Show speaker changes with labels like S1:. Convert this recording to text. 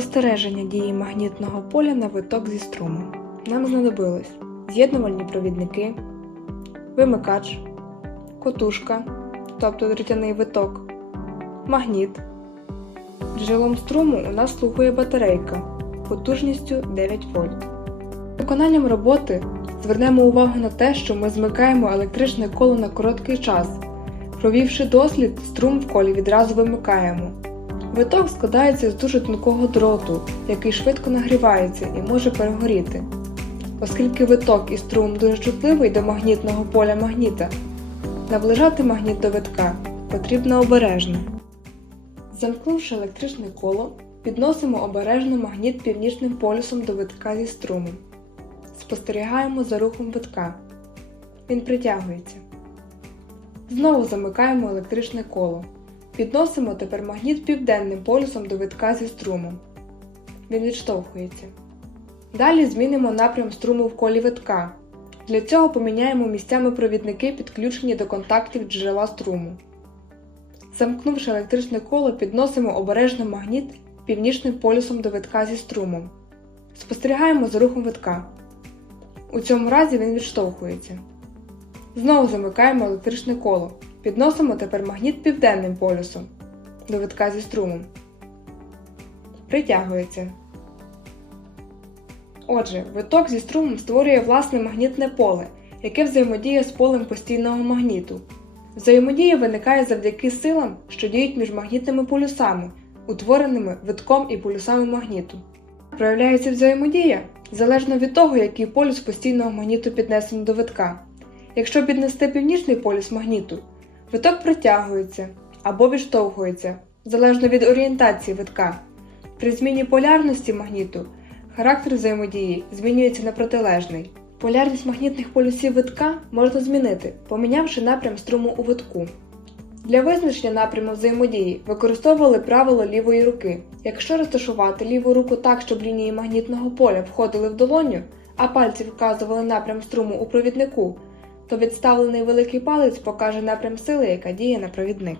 S1: спостереження дії магнітного поля на виток зі струмом. Нам знадобилось з'єднувальні провідники, вимикач, котушка, тобто дротяний виток, магніт. Джерелом струму у нас слугує батарейка потужністю 9 вольт. Виконанням роботи звернемо увагу на те, що ми змикаємо електричне коло на короткий час. Провівши дослід, струм в колі відразу вимикаємо. Виток складається з дуже тонкого дроту, який швидко нагрівається і може перегоріти. Оскільки виток і струм дуже чутливий до магнітного поля магніта, наближати магніт до витка потрібно обережно. Замкнувши електричне коло, підносимо обережно магніт північним полюсом до витка зі струмом. Спостерігаємо за рухом витка. Він притягується. Знову замикаємо електричне коло. Підносимо тепер магніт південним полюсом до витка зі струмом. Він відштовхується. Далі змінимо напрям струму в колі витка. Для цього поміняємо місцями провідники, підключені до контактів джерела струму. Замкнувши електричне коло, підносимо обережно магніт північним полюсом до витка зі струмом. Спостерігаємо за рухом витка. У цьому разі він відштовхується. Знову замикаємо електричне коло. Підносимо тепер магніт південним полюсом до витка зі струмом. Притягується. Отже, виток зі струмом створює власне магнітне поле, яке взаємодіє з полем постійного магніту. Взаємодія виникає завдяки силам, що діють між магнітними полюсами, утвореними витком і полюсами магніту. Проявляється взаємодія залежно від того, який полюс постійного магніту піднесено до витка. Якщо піднести північний полюс магніту, виток притягується або відштовхується, залежно від орієнтації витка. При зміні полярності магніту характер взаємодії змінюється на протилежний. Полярність магнітних полюсів витка можна змінити, помінявши напрям струму у витку. Для визначення напряму взаємодії використовували правило лівої руки. Якщо розташувати ліву руку так, щоб лінії магнітного поля входили в долоню, а пальці вказували напрям струму у провіднику, то відставлений великий палець покаже напрям сили, яка діє на провідник.